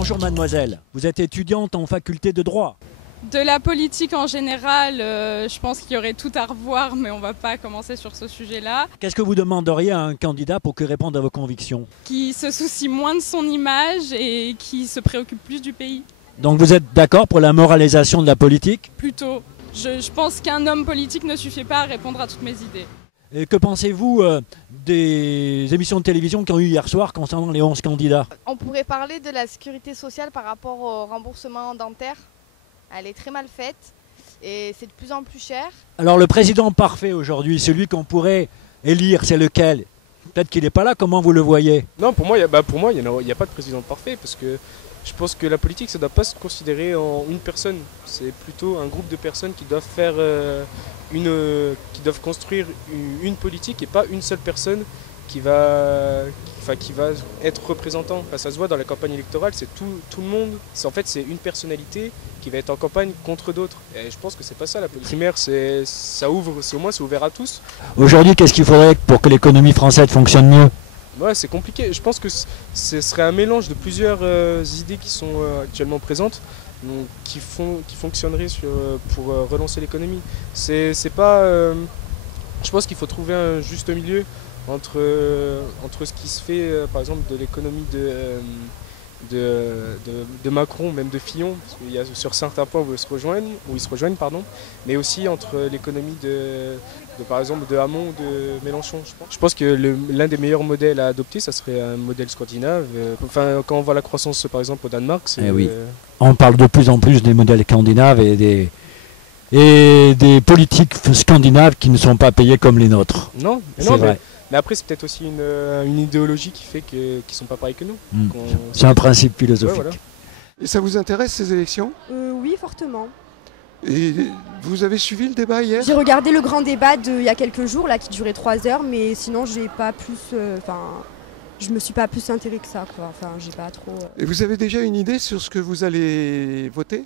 Bonjour mademoiselle, vous êtes étudiante en faculté de droit. De la politique en général, je pense qu'il y aurait tout à revoir, mais on ne va pas commencer sur ce sujet-là. Qu'est-ce que vous demanderiez à un candidat pour qu'il réponde à vos convictions? Qui se soucie moins de son image et qui se préoccupe plus du pays. Donc vous êtes d'accord pour la moralisation de la politique? Plutôt. Je pense qu'un homme politique ne suffit pas à répondre à toutes mes idées. Et que pensez-vous des émissions de télévision qui ont eu hier soir concernant les 11 candidats? On pourrait parler de la sécurité sociale par rapport au remboursement dentaire. Elle est très mal faite et c'est de plus en plus cher. Alors le président parfait aujourd'hui, celui qu'on pourrait élire, c'est lequel? Peut-être qu'il n'est pas là, comment vous le voyez? Non, pour moi, il n'y a pas de président parfait parce que je pense que la politique, ça ne doit pas se considérer en une personne. C'est plutôt un groupe de personnes qui doivent qui doivent construire une politique et pas une seule personne qui va être représentant. Enfin, ça se voit dans la campagne électorale, c'est tout le monde. En fait, c'est une personnalité qui va être en campagne contre d'autres. Et je pense que c'est pas ça la politique. Primaire, au moins c'est ouvert à tous. Aujourd'hui, qu'est-ce qu'il faudrait pour que l'économie française fonctionne mieux? Ouais, c'est compliqué. Je pense que ce serait un mélange de plusieurs idées qui sont actuellement présentes, donc, qui fonctionneraient pour relancer l'économie. Je pense qu'il faut trouver un juste milieu entre ce qui se fait, par exemple, de l'économie de Macron, même de Fillon, parce qu'il y a sur certains points où ils se rejoignent, mais aussi entre l'économie par exemple de Hamon ou de Mélenchon. Je pense que l'un des meilleurs modèles à adopter, ça serait un modèle scandinave. Quand on voit la croissance, par exemple, au Danemark, On parle de plus en plus des modèles scandinaves et des politiques scandinaves qui ne sont pas payées comme les nôtres. Non, mais après, c'est peut-être aussi une idéologie qui fait qu'ils ne sont pas pareils que nous. C'est un principe philosophique. Ouais, voilà. Et ça vous intéresse ces élections? Oui, fortement. Et vous avez suivi le débat hier? J'ai regardé le grand débat il y a quelques jours là, qui durait 3 heures, mais sinon j'ai pas plus. Je me suis pas plus intéressée que ça, quoi. Enfin, j'ai pas trop. Et vous avez déjà une idée sur ce que vous allez voter?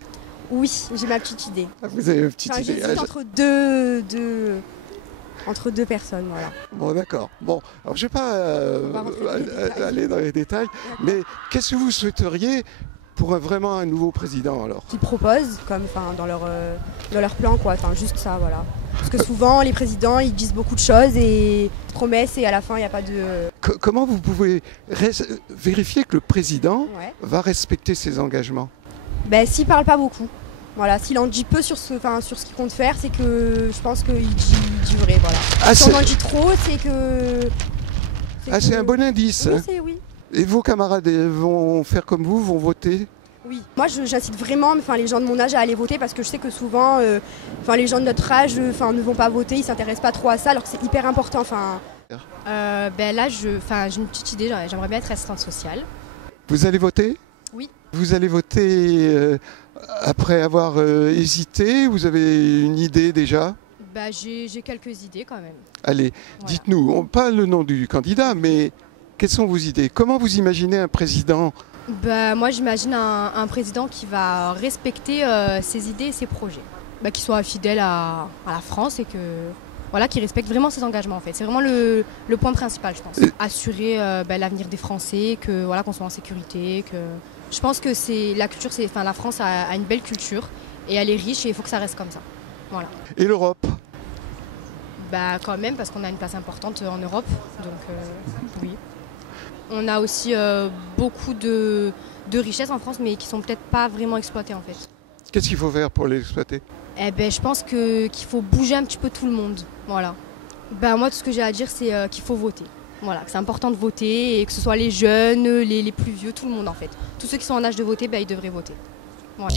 Oui, j'ai ma petite idée. Ah, vous avez une petite idée. J'hésite entre deux personnes, voilà. Bon, d'accord. Bon, alors je ne vais pas aller dans les détails, mais qu'est-ce que vous souhaiteriez pour vraiment un nouveau président alors? Qu'ils proposent, dans leur plan, quoi. Enfin, juste ça, voilà. Parce que souvent, les présidents, ils disent beaucoup de choses et promesses, et à la fin, il n'y a pas de. Comment vous pouvez vérifier que le président va respecter ses engagements? S'il parle pas beaucoup. Voilà, s'il en dit peu sur ce qu'il compte faire, c'est que je pense qu'il dit vrai, voilà. Si on en dit trop, c'est que... C'est un bon indice. Oui, oui. Et vos camarades vont faire comme vous, vont voter? Oui. Moi, j'incite vraiment les gens de mon âge à aller voter parce que je sais que souvent, les gens de notre âge ne vont pas voter, ils ne s'intéressent pas trop à ça, alors que c'est hyper important. Là, j'ai une petite idée, j'aimerais bien être assistante sociale. Vous allez voter? Oui. Vous allez voter après avoir hésité? Vous avez une idée déjà? J'ai quelques idées quand même. Allez, voilà. Dites-nous, pas le nom du candidat, mais quelles sont vos idées? Comment vous imaginez un président? Moi, j'imagine un président qui va respecter ses idées et ses projets. Qui soit fidèle à la France et qui respecte vraiment ses engagements en fait. C'est vraiment le point principal, je pense. Assurer l'avenir des Français, qu'on soit en sécurité. Je pense que la France a une belle culture et elle est riche et il faut que ça reste comme ça. Voilà. Et l'Europe? Quand même, parce qu'on a une place importante en Europe, donc oui. On a aussi beaucoup de richesses en France, mais qui sont peut-être pas vraiment exploitées en fait. Qu'est-ce qu'il faut faire pour les exploiter? Je pense qu'il faut bouger un petit peu tout le monde. Voilà. Moi, tout ce que j'ai à dire, c'est qu'il faut voter. Voilà, c'est important de voter et que ce soit les jeunes, les plus vieux, tout le monde en fait. Tous ceux qui sont en âge de voter, ils devraient voter. Voilà.